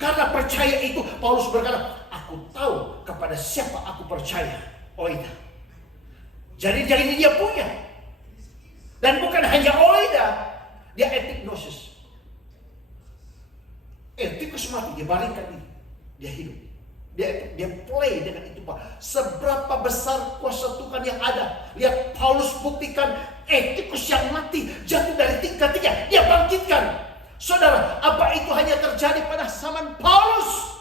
Karena percaya itu, Paulus berkata, aku tahu kepada siapa aku percaya. Oida. Jadi ini dia punya. Dan bukan hanya Oida, dia epignosis. Etikus mati, dia baringkan ini. Dia hidup. Dia play dengan itu Pak. Seberapa besar kuasa Tuhan yang ada. Lihat Paulus buktikan Etikus yang mati jatuh dari tingkat 3, dia bangkitkan. Saudara, apa itu hanya terjadi pada zaman Paulus?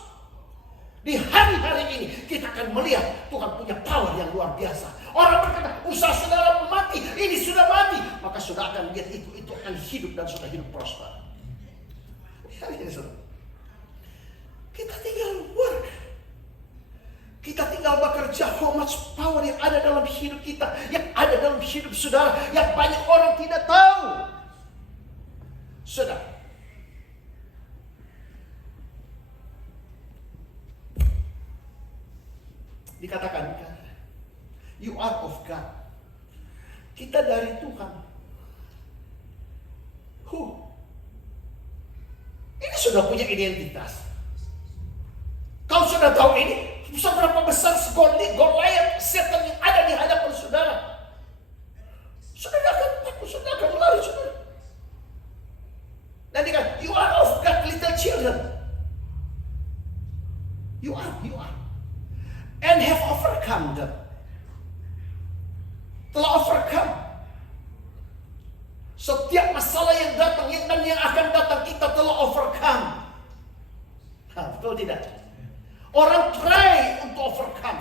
Di hari-hari ini kita akan melihat Tuhan punya power yang luar biasa. Orang berkata, usaha saudara mati, ini sudah mati. Maka saudara akan lihat itu akan hidup dan sudah hidup prosper. Hari ini saudara, kita tinggal work. Kita tinggal bekerja. How much power yang ada dalam hidup kita, yang ada dalam hidup saudara, yang banyak orang tidak tahu. Saudara, dikatakan, you are of God. Kita dari Tuhan. Ini sudah punya identitas. Kalau sudah tahu ini, seberapa besar Goliat setan yang ada di hadapan saudara, saudara akan takut, saudara akan lari, saudara. Dan dikatakan, you are of God, little children. You are. And have overcome them. Telah overcome. Setiap masalah yang datang dan yang akan datang, kita telah overcome. Betul tidak? Orang try untuk overcome,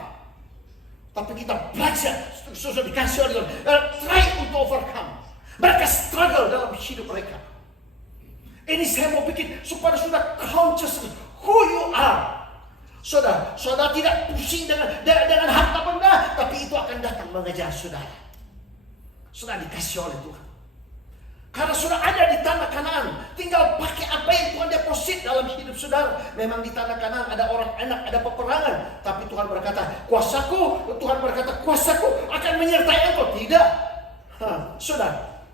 tapi kita belajar, susah dikasih oleh Tuhan, try untuk overcome. Mereka struggle dalam hidup mereka. Ini saya mau bikin supaya sudah conscious who you are. Saudara tidak pusing dengan harta benda, tapi itu akan datang mengejar saudara. Sudah dikasih oleh Tuhan. Karena sudah ada di tanah Kanaan, tinggal pakai apa yang Tuhan deposit dalam hidup saudara. Memang di tanah Kanaan ada orang enak, ada peperangan, tapi Tuhan berkata, kuasaku akan menyertai engkau. Tidak. Saudara,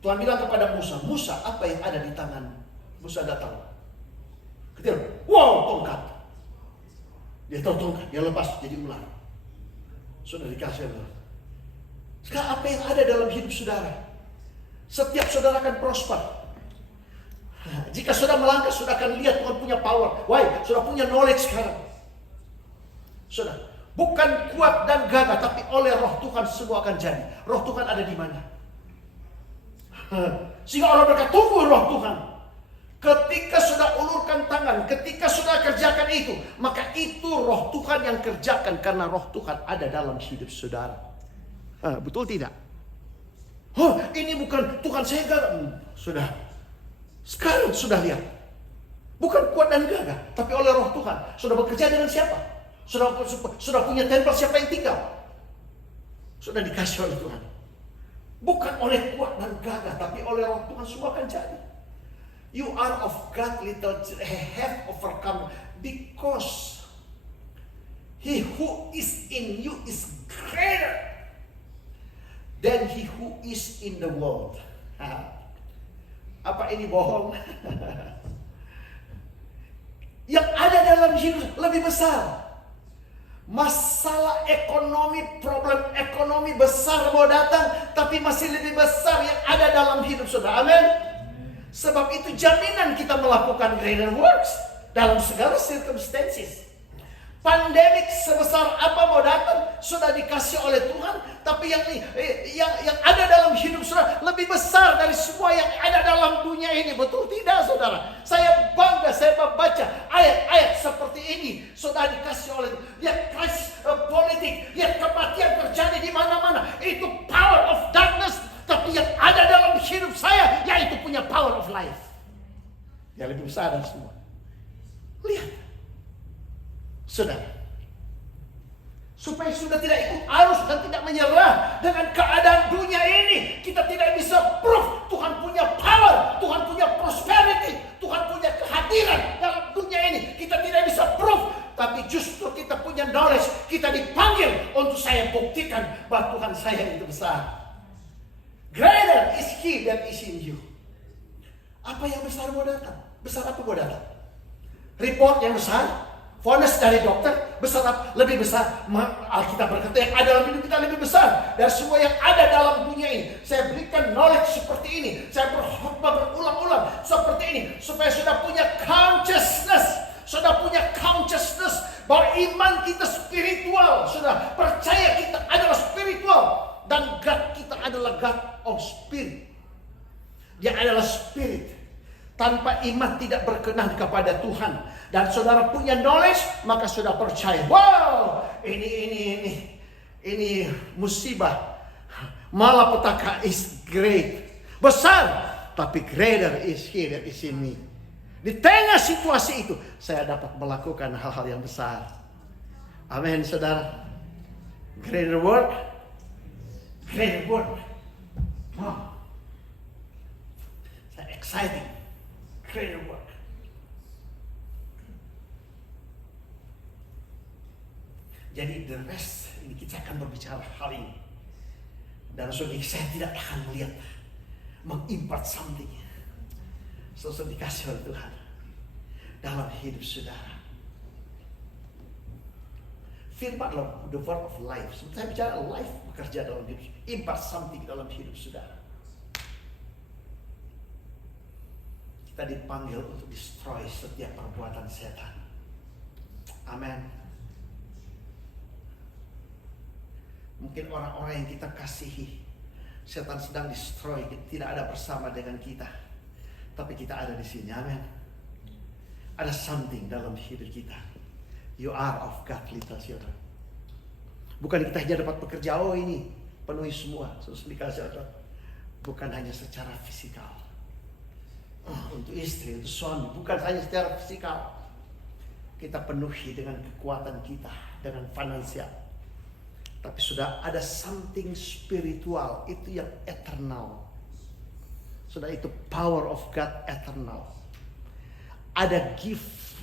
Tuhan bilang kepada Musa, apa yang ada di tangan? Musa datang. Ketika, tongkat. Dia tahu tongkat, dia lepas jadi ular. Sudah dikasih ular. Sekarang apa yang ada dalam hidup saudara? Setiap saudara akan prosper. Jika saudara melangkah, saudara akan lihat Tuhan punya power. Saudara punya knowledge sekarang. Saudara, bukan kuat dan gagah, tapi oleh roh Tuhan semua akan jadi. Roh Tuhan ada di mana? Sehingga orang berkata, tunggu roh Tuhan. Ketika sudah ulurkan tangan, ketika sudah kerjakan itu, maka itu roh Tuhan yang kerjakan, karena roh Tuhan ada dalam hidup saudara. Betul tidak? Ini bukan Tuhan saya gagah. Sudah. Sekarang sudah lihat. Bukan kuat dan gagah, tapi oleh roh Tuhan. Sudah bekerja dengan siapa? Sudah punya tempel siapa yang tinggal? Sudah dikasih oleh Tuhan. Bukan oleh kuat dan gagah, tapi oleh roh Tuhan semua akan jadi. You are of God, little children, have overcome, because he who is in you is greater than he who is in the world. Apa ini bohong? Yang ada dalam hidup lebih besar. Masalah ekonomi, problem ekonomi besar mau datang, tapi masih lebih besar yang ada dalam hidup saudara. Amin. Sebab itu jaminan kita melakukan greater works dalam segala circumstances. Pandemik sebesar apa mau datang, sudah dikasih oleh Tuhan, tapi yang ada dalam hidup saudara lebih besar dari semua yang ada dalam dunia ini. Betul tidak saudara? Saya bangga saya membaca ayat-ayat seperti ini. Sudah dikasih oleh Tuhan. Lihat krisis politik, lihat kematian terjadi di mana-mana. Itu power of darkness. Tapi yang ada dalam hidup saya, yaitu punya power of life. Yang lebih besar dari semua. Lihat. Saudara. Supaya sudah tidak ikut arus dan tidak menyerah dengan keadaan dunia ini. Kita tidak bisa proof Tuhan punya power, Tuhan punya prosperity, Tuhan punya kehadiran dalam dunia ini. Kita tidak bisa proof. Tapi justru kita punya knowledge. Kita dipanggil untuk saya buktikan bahwa Tuhan saya itu besar. Greater is he that is in you. Apa yang besar mau datang? Besar apa mau datang? Report yang besar? Vonis dari dokter? Besar apa? Lebih besar. Alkitab berkata yang ada dalam hidup kita lebih besar dari semua yang ada dalam dunia ini. Saya berikan knowledge seperti ini. Saya berkhotbah berulang-ulang seperti ini. Supaya sudah punya consciousness. Sudah punya consciousness bahwa iman kita spiritual. Sudah percaya kita adalah spiritual. Dan God kita adalah God spirit. Tanpa iman tidak berkenan kepada Tuhan. Dan saudara punya knowledge, maka sudah percaya. Wow, ini musibah. Malapetaka is great. Besar, tapi greater is here, that is in me. Di tengah situasi itu, saya dapat melakukan hal-hal yang besar. Amin, saudara. Greater work. Greater work. Wow. Saya exciting. Greater work. Jadi the rest, ini kita akan berbicara hal ini. Dan saudara, saya tidak akan melihat mengimpart something. Saudara dikasih oleh Tuhan dalam hidup saudara. Firman the word of life. Saya bicara life bekerja dalam hidup. Impart something dalam hidup saudara. Kita dipanggil untuk destroy setiap perbuatan setan. Amin. Mungkin orang-orang yang kita kasihi, setan sedang destroy, tidak ada bersama dengan kita. Tapi kita ada di sini. Amin. Ada something dalam hidup kita. You are of God, little children. Bukan kita hanya dapat bekerja, ini penuhi semua. Bukan hanya secara fisikal. Untuk istri, untuk suami, bukan hanya secara fisikal. Kita penuhi dengan kekuatan kita, dengan finansial. Tapi sudah ada something spiritual, itu yang eternal. Sudah itu power of God eternal. Ada gift.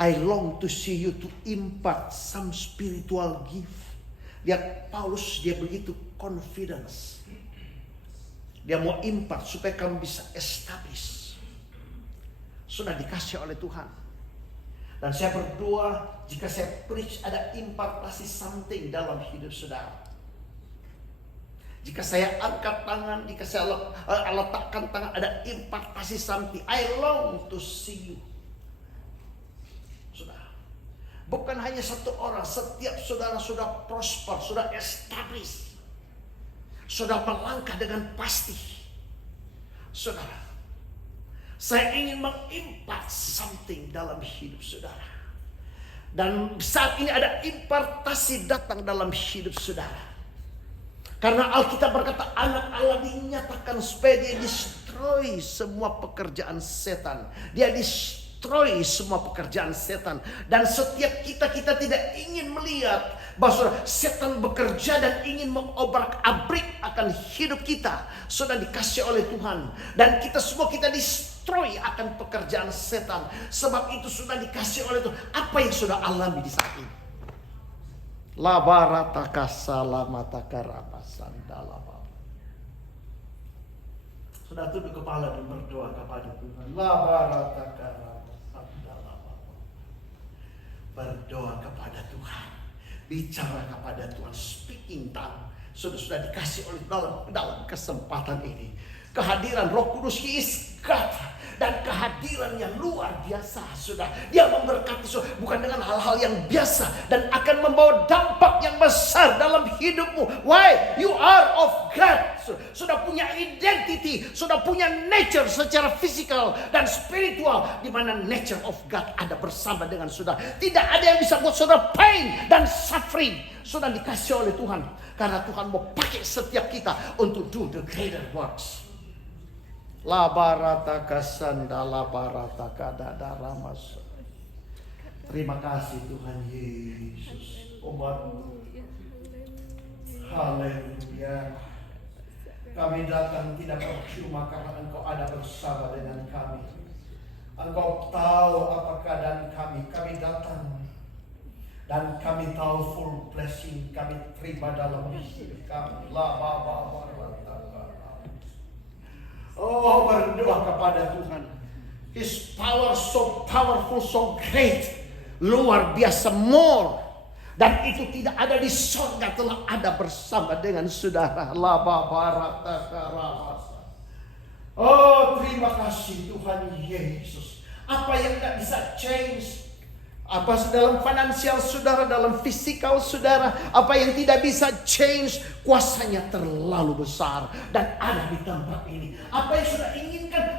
I long to see you to impart some spiritual gift. Lihat Paulus, dia begitu confidence. Dia mau impart supaya kamu bisa establish. Sudah dikasih oleh Tuhan. Dan saya berdoa jika saya preach ada impartasi something dalam hidup saudara. Jika saya angkat tangan, jika saya letakkan tangan, ada impartasi something. I long to see you. Saudara, bukan hanya satu orang, setiap saudara sudah prosper, sudah establish. Sudah melangkah dengan pasti. Saudara, saya ingin mengimpart something dalam hidup saudara. Dan saat ini ada impartasi datang dalam hidup saudara. Karena Alkitab berkata anak Allah dinyatakan supaya dia destroy semua pekerjaan setan. Dia destroy semua pekerjaan setan. Dan setiap kita tidak ingin melihat bahwa setan bekerja dan ingin mengobrak-abrik akan hidup kita. Sudah dikasih oleh Tuhan. Dan kita semua kita destroy akan pekerjaan setan. Sebab itu sudah dikasih oleh Tuhan. Apa yang sudah alami di saat ini? Labarataka salamataka rabasandalaba. Sudah tunduk kepala dan berdoa kepada Tuhan. Labarataka rabasandalaba. Berdoa kepada Tuhan. Bicara kepada Tuhan, speaking tongue. Sudah dikasih oleh dalam kesempatan ini. Kehadiran Roh Kudus, He is God. Dan kehadiran yang luar biasa. Sudah Dia memberkati bukan dengan hal-hal yang biasa. Dan akan membawa dampak yang besar dalam hidupmu. Why? You are of God. Sudah punya identity. Sudah punya nature secara fisikal dan spiritual. Di mana nature of God ada bersama dengan saudara. Tidak ada yang bisa buat saudara pain dan suffering. Sudah dikasih oleh Tuhan. Karena Tuhan mau pakai setiap kita untuk do the greater works. La barataka sandala barataka dadaramas. Terima kasih Tuhan Yesus. Umat-Mu. Haleluya. Kami datang tidak percuma karena Engkau ada bersama dengan kami. Engkau tahu apa keadaan kami. Kami datang dan kami tahu full blessing kami terima dalam hidup kami. La barataka. Oh, berdoa kepada Tuhan. His power so powerful, so great. Luar biasa, more. Dan itu tidak ada di surga, telah ada bersama dengan saudara. Oh, terima kasih Tuhan Yesus. Apa yang tidak bisa change? Apa dalam finansial saudara, dalam fisikal saudara, apa yang tidak bisa change, kuasanya terlalu besar dan ada di tempat ini. Apa yang sudah inginkan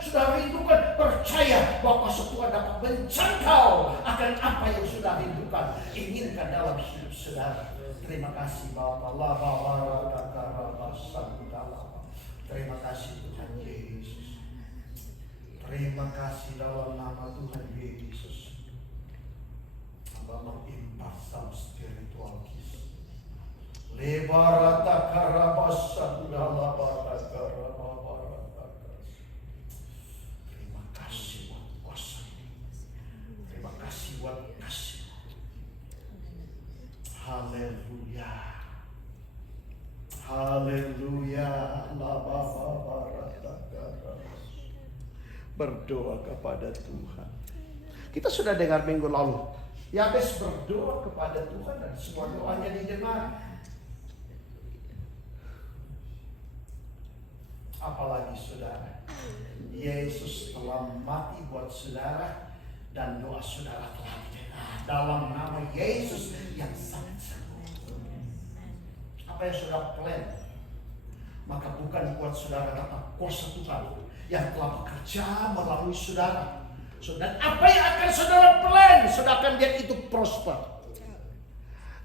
bahwa kuasa Tuhan dapat menjangkau akan apa yang sudah rindukan, inginkan dalam hidup saudara. Terima kasih Bapa. Terima kasih Tuhan Yesus. Terima kasih dalam nama Tuhan Yesus. Hamba mengimpaskan spiritual kiss. Lebarata karabasa dalabata karabata. Terima kasih buat kuasa ini. Terima kasih buat kasih. Haleluya. Haleluya. Berdoa kepada Tuhan. Kita sudah dengar minggu lalu, Yabes berdoa kepada Tuhan dan semua doanya didengar. Apalagi saudara, Yesus telah mati buat saudara dan doa saudara telah didengar dalam nama Yesus yang sangat sembuh. Apa yang saudara plan, maka bukan buat saudara, tapi kuasa Tuhan yang telah bekerja melalui saudara. Dan apa yang akan saudara plan, saudara akan lihat itu prosper.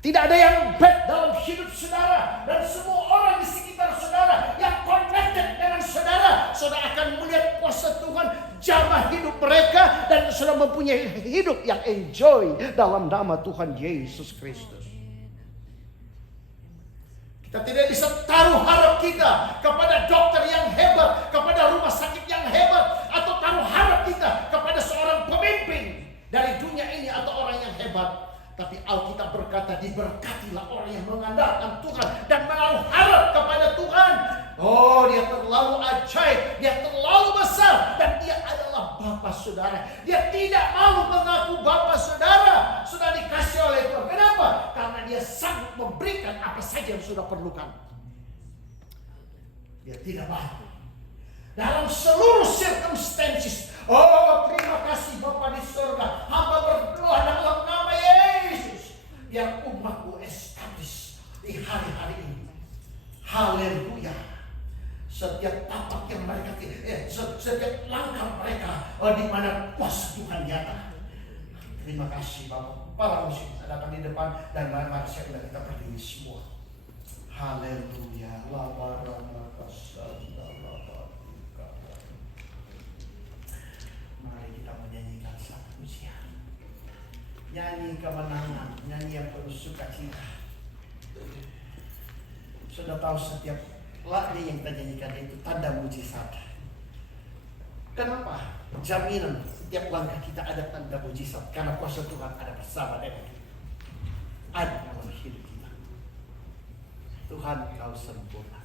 Tidak ada yang bad dalam hidup saudara. Dan semua orang di sekitar saudara yang connected dengan saudara, saudara akan melihat kuasa Tuhan jamah hidup mereka. Dan saudara mempunyai hidup yang enjoy dalam nama Tuhan Yesus Kristus. Kita tidak bisa taruh harap kita kepada dokter yang hebat, kepada rumah sakit yang hebat, atau taruh harap kita kepada seorang pemimpin dari dunia ini atau orang yang hebat. Tapi Alkitab berkata, diberkatilah orang yang mengandalkan Tuhan dan menaruh harap kepada Tuhan. Oh, dia terlalu ajaib, dia terlalu besar, dan dia adalah Bapa saudara. Dia tidak malu mengaku Bapa saudara. Sudah dikasih oleh Tuhan. Kenapa? Karena dia sanggup memberikan apa saja yang sudah perlukan. Dia tidak malu dalam seluruh circumstances. Oh, terima kasih Bapa di surga. Hamba berdoa dalam nama Yesus, biar umatku establish di hari-hari ini. Haleluya. Setiap tapak yang mereka, setiap langkah mereka, di mana kuasa Tuhan nyata. Terima kasih Bapak. Para musik datang di depan dan mari kita berdiri semua. Haleluya. Mari kita menyanyikan satu pujian. Nyanyi kemenangan, nyanyi yang penuh sukacita. Sudah tahu setiap lagu yang kita nyanyikan itu tanda mujizat. Kenapa? Jaminan setiap langkah kita ada tanda mujizat. Karena kuasa Tuhan ada bersama dengan kita. Ada dalam hidup kita. Tuhan kau sempurna.